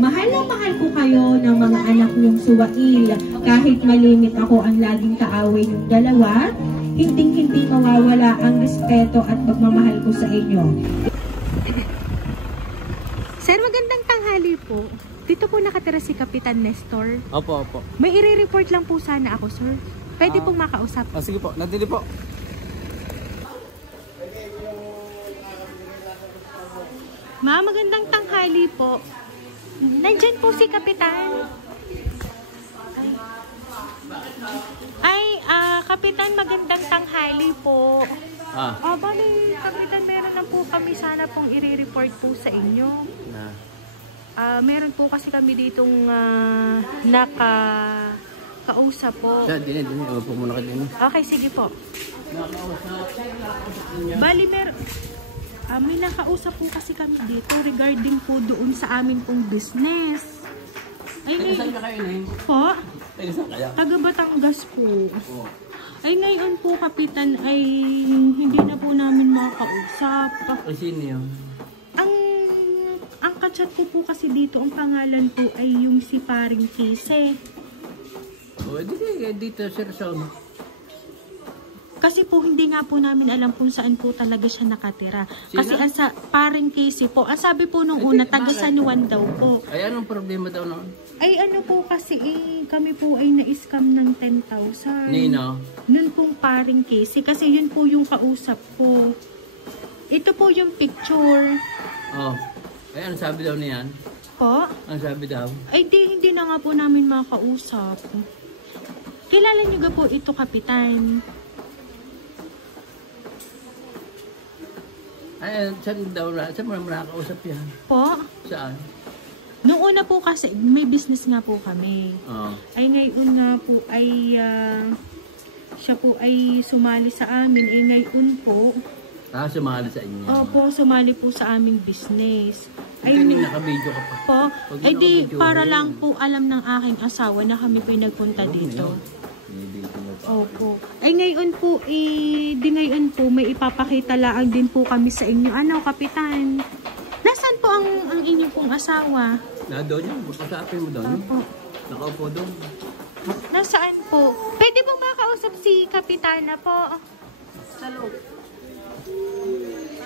Mahal na mahal ko kayo ng mga anak niyong suwail. Kahit malimit ako ang laging kaaway ng dalawa, hindi mawawala ang respeto at pagmamahal ko sa inyo. Sir, magandang tanghali po. Dito po nakatira si Kapitan Nestor. Opo. May i-report lang po sana ako, sir. Pwede pong makausap. Sige po, nandito po. Ma, magandang tanghali po. Nandyan po si Kapitan. Kapitan, magandang tanghali po. Bali, Kapitan, meron lang po kami sana pong i-report po sa inyo. Meron po kasi kami ditong nakausap po. Dini, upo muna ka din. Okay, sige po. Bali, may nakausap po kasi kami dito regarding po doon sa amin pong business. Saan ka kayo na po? Saan kaya? Taga Batangas po. Ay ngayon po, Kapitan, ay hindi na po namin makausap. Sino yun? Ang kachat ko po kasi dito, ang pangalan po ay yung si Paring Kise. Dito, Sir Sean. Kasi po hindi nga po namin alam kung saan po talaga siya nakatira. Kasi sa Paring Casey po, ang sabi po nung una, taga San Juan daw po. Ay, anong problema daw noon? Ay ano po kasi, kami po ay na-scam ng 10,000. Nino? Nun pong Paring Casey, kasi yun po yung kausap ko. Ito po yung picture. Ay, anong sabi daw niyan? Po? Anong sabi daw? Ay hindi na nga po namin makausap. Kilala nyo ga po ito, Kapitan? Ay, saan mo nakakausap yan? Po? Saan? Noong una po kasi, may business nga po kami. Ay ngayon nga po ay, siya po ay sumali sa amin. Ay ngayon po. Sumali sa inyo? Opo, sumali po sa aming business. Ay, naka-video ka pa. Po? Ay di, para lang po alam ng aking asawa na kami po nagpunta dito. Opo. Ay ngayon po, ngayon po may ipapakita lang din po kami sa inyo. Ano, Kapitan? Nasaan po ang inyong pong asawa? Doon yun. Magkasapin mo doon. Opo. Nakaupo doon. Nasaan po? Pwede po makausap si Kapitana po. Sa loob.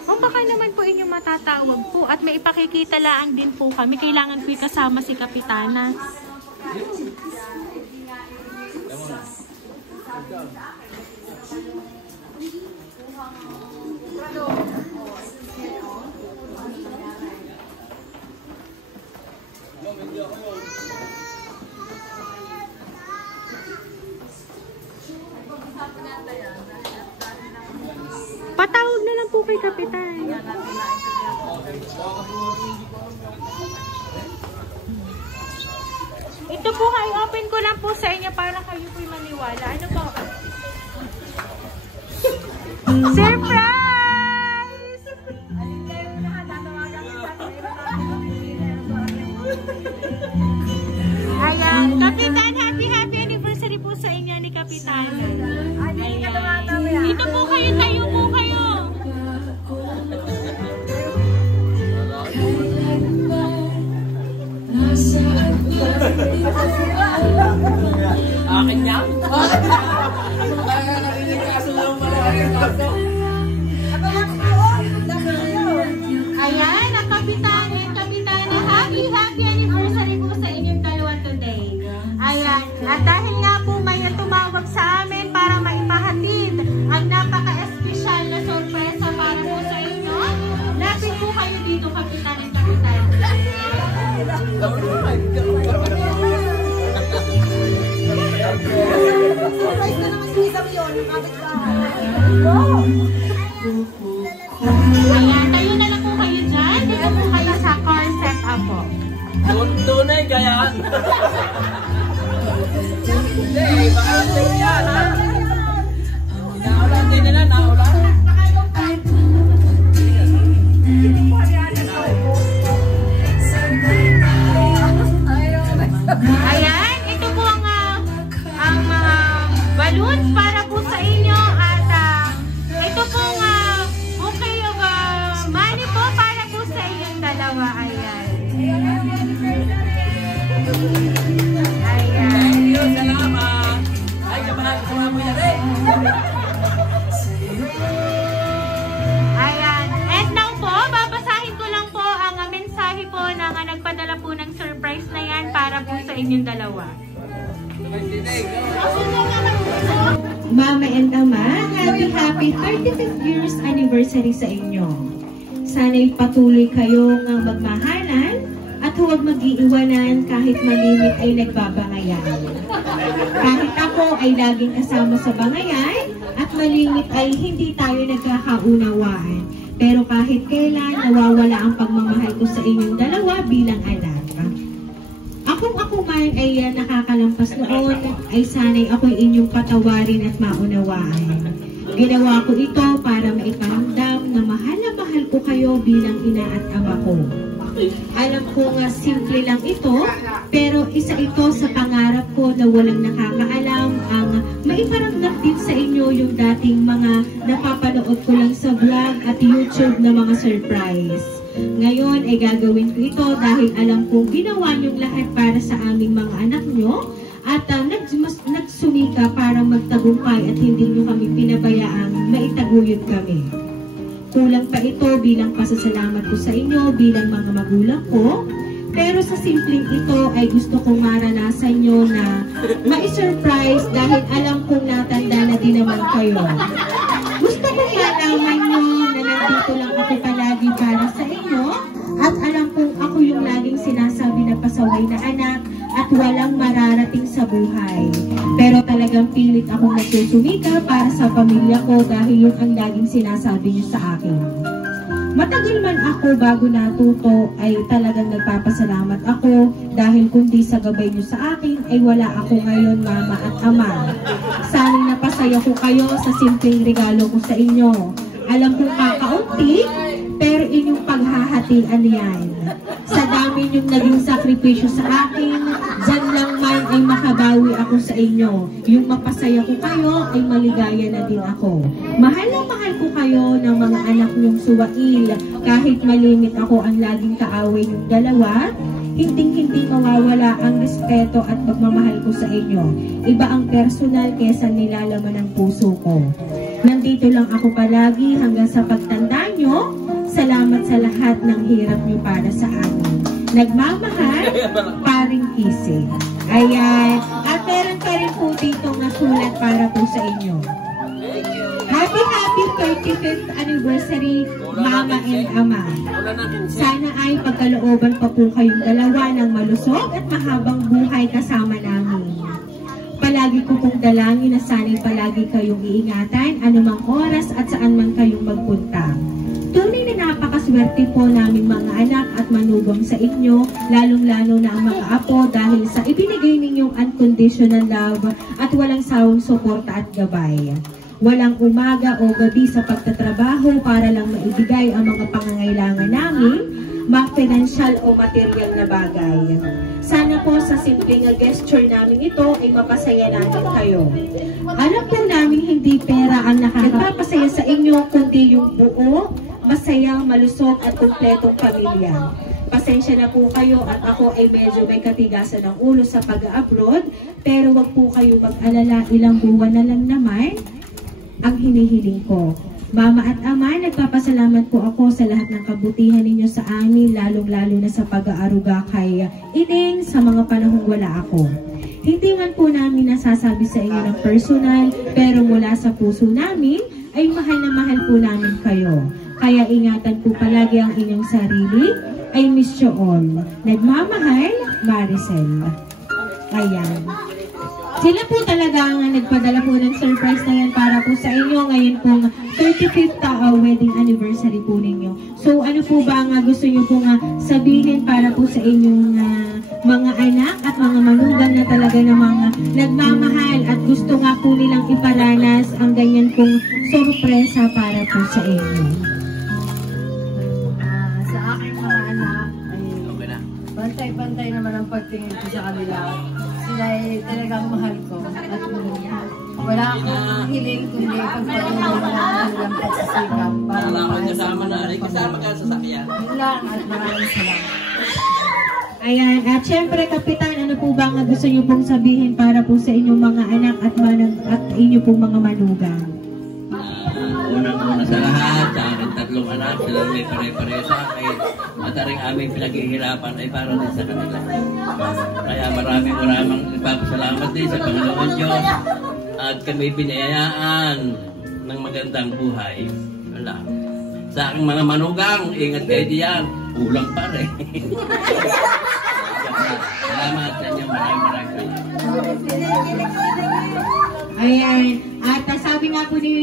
Kung baka naman po inyong matatawag po at may ipakikita lang din po kami. Kailangan po kasama si Kapitana. Patawag na lang po kay Kapitan. Ito po ay open ko lang po sa inyo para kayo po'y maniwala. Ano po? Surprise! Ayan, Kapitan, happy anniversary po sa inyo ni Kapitan. Ayan. Ito po kayo, tayo po kayo. Akin niya? Ayan, ang Kapitan and Kapitana, happy anniversary po sa inyong dalawa today. Ayan, at dahil nga po may tumawag sa amin para maipahatid ang napaka-espesyal na sorpresa para po sa inyo, lapit po kayo dito, Kapitan and Kapitana. Ayan, tayo na lang po kayo dyan. Dito po kayo sa car setup po. Tunay kaya. Hindi, baka sa'yo yan, ha? Naulan din nila, naulan. Ayan, ito po ang balloons para po sa inyo at ito po bouquet of money po para po sa inyong dalawa. Ayan. nagpadala po ng surprise na yan para po sa inyong dalawa. Mama and Ama, happy 35th years anniversary sa inyo. Sana'y patuloy kayong magmahalan at huwag mag-iiwanan kahit malimit ay nagbabangayan. Kahit ako ay laging kasama sa bangayan at malimit ay hindi tayo nagkakaunawaan. Pero kahit kailan nawawala ang pagmamahal ko sa inyong dalawa bilang anak. Ako man ay nakakalampas noon, ay sana'y ako'y inyong patawarin at maunawaan. Ginawa ko ito para maiparamdam na mahal ko kayo bilang ina at ama ko. Alam ko nga simple lang ito, pero isa ito sa pangarap ko na walang nakakaalam ang maiparamdam din sa inyo yung dating mga napapanood ko lang sa vlog at YouTube na mga surprise. Ngayon ay gagawin ko ito dahil alam kong ginawa niyong lahat para sa aming mga anak nyo at nagsumika para magtagumpay at hindi nyo kami pinabayaang maitaguyod kami. Kulang pa ito bilang pasasalamat ko sa inyo bilang mga magulang ko, pero sa simpleng ito ay gusto kong maranasan nyo na ma-surprise dahil alam kong natanda na din naman kayo. Gusto kong malaman nyo na nandito lang ako palagi para sa inyo at alam kong ako yung laging sinasabi na pasaway na anak at walang mararating sa buhay. Pero talagang pilit akong nagsusumika para sa pamilya ko dahil yun ang laging sinasabi niyo sa akin. Matagal man ako bago natuto ay talagang nagpapasalamat ako dahil kundi sa gabay niyo sa akin ay wala ako ngayon mama at ama. Sana'y napasaya ko kayo sa simpleng regalo ko sa inyo. Alam kong kakaunti, pero inyong paghahatian yan. Sa dami niyong naging sakripisyo sa akin, dyan lang man ay makabawi ako sa inyo. Yung mapasaya ko kayo ay maligaya na din ako. Mahal na mahal ko kayo ng mga anak niyong suwail. Kahit malimit ako ang laging kaaway niyong dalawa, hinding-hindi mawawala ang respeto at pagmamahal ko sa inyo. Iba ang personal kesa nilalaman ng puso ko. Nandito lang ako palagi hanggang sa pagtanda nyo. Salamat sa lahat ng hirap nyo para sa amin. Nagmamahal, paring kisig. Ayan. At meron pa rin po dito nasulat para po sa inyo. Happy 35th anniversary, Mama and Ama. Sana ay pagkalooban pa po kayong dalawa ng malusog at mahabang buhay kasama namin. Palagi ko pong dalangin na sana'y palagi kayong iingatan anumang oras at saan man kayong magpunta. Tunay na napakaswerte po namin mga anak at manugang sa inyo, lalong-lalo na ang mga apo dahil sa ibinigay ninyong unconditional love at walang sawang suporta at gabay. Walang umaga o gabi sa pagtatrabaho para lang maibigay ang mga pangangailangan namin, ma-financial o material na bagay. Sana po sa simpleng gesture namin ito ay mapasaya namin kayo. Alam po namin hindi pera ang nakakapasaya sa inyo kundi yung buo, masayang, malusog at kumpletong pamilya. Pasensya na po kayo at ako ay medyo may katigasan ng ulo sa pag-abroad, pero wag po kayo mag-alala, ilang buwan na lang naman ang hinihiling ko. Mama at Ama, nagpapasalamat po ako sa lahat ng kabutihan ninyo sa amin, lalong-lalo na sa pag-aaruga kay Ining sa mga panahong wala ako. Hindi man po namin nasasabi sa inyo ng personal, pero mula sa puso namin ay mahal na mahal po namin kayo. Kaya ingatan po palagi ang inyong sarili. I miss you all. Nagmamahal, Maricel. Ayan. Sila po talaga ang nagpadala po ng surprise na yan para po sa inyo. Ngayon pong 35th wedding anniversary po ninyo. So ano po ba ang gusto nyo pong sabihin para po sa inyong mga anak at mga manugang na talaga ng mga nagmamahal at gusto nga po nilang iparanas ang ganyan pong sorpresa para po sa inyo? Sa aking mga anak ay bantay-bantay naman ang pagtingin ko sa kanila. Sila ay talagang mahal ko at wala akong hiling kundi pagpatuloy na hanggang pagsisikap para makasama na rin kasama ka sa sakyan. Yun lang at maraming salamat. Ayan, at syempre Kapitan, ano po ba ang gusto niyo pong sabihin para po sa inyong mga anak at inyong pong mga manugang? Unang-una sa lahat, sa aking tatlong anak, sila may pare-pareho sa akin. At ang aming pinaghihirapan ay para din sa kanila. Kaya maraming ipapasalamat din sa Panginoon Diyos. At kami binayaan ng magandang buhay. Wala. Sa aking mga manugang, ingat kayo diyan. Kulang pa rin. Salamat sa inyo. Maraming. Ayan. At sabi nga po ni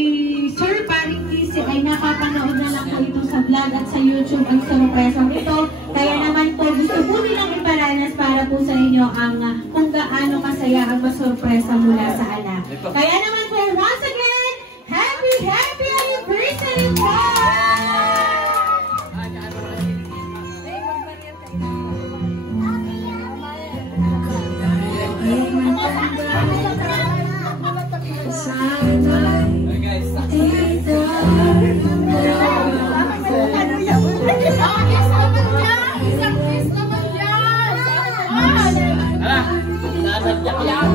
Sir Paring Lizzy ay napapanood na lang po ito sa vlog at sa YouTube ang sorpresang ito. Kaya naman po gusto po nilang iparanas para po sa inyo ang kung gaano masaya ang masorpresa mula sa anak. Kaya naman po once again, happy anniversary po! Nasabyak yan!